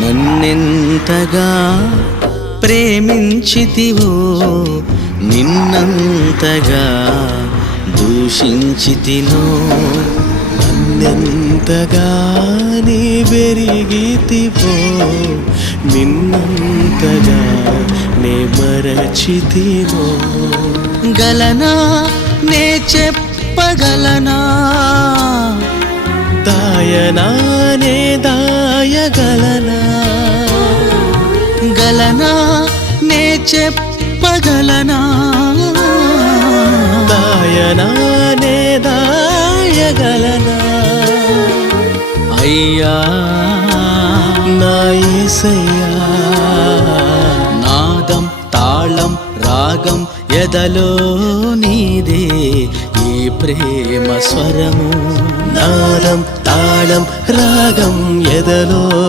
నన్నెంతగా ప్రేమించితివో నిన్నంతగా దూషించితినో నన్నెంతగా నీ పెరిగితివో నిన్నంతగా నే మరచితినో గలనా నే చెప్పగలనా దాయనా నే దాయగలనా గలనా నే చెప్పగలనా దాయనా నే దాయగలనా అయ్యా నా యేసయ్యా నాదం తాళం రాగం ఎదలో నీదే ఈ ప్రేమ స్వరము నాదం తాళం రాగం ఎదలో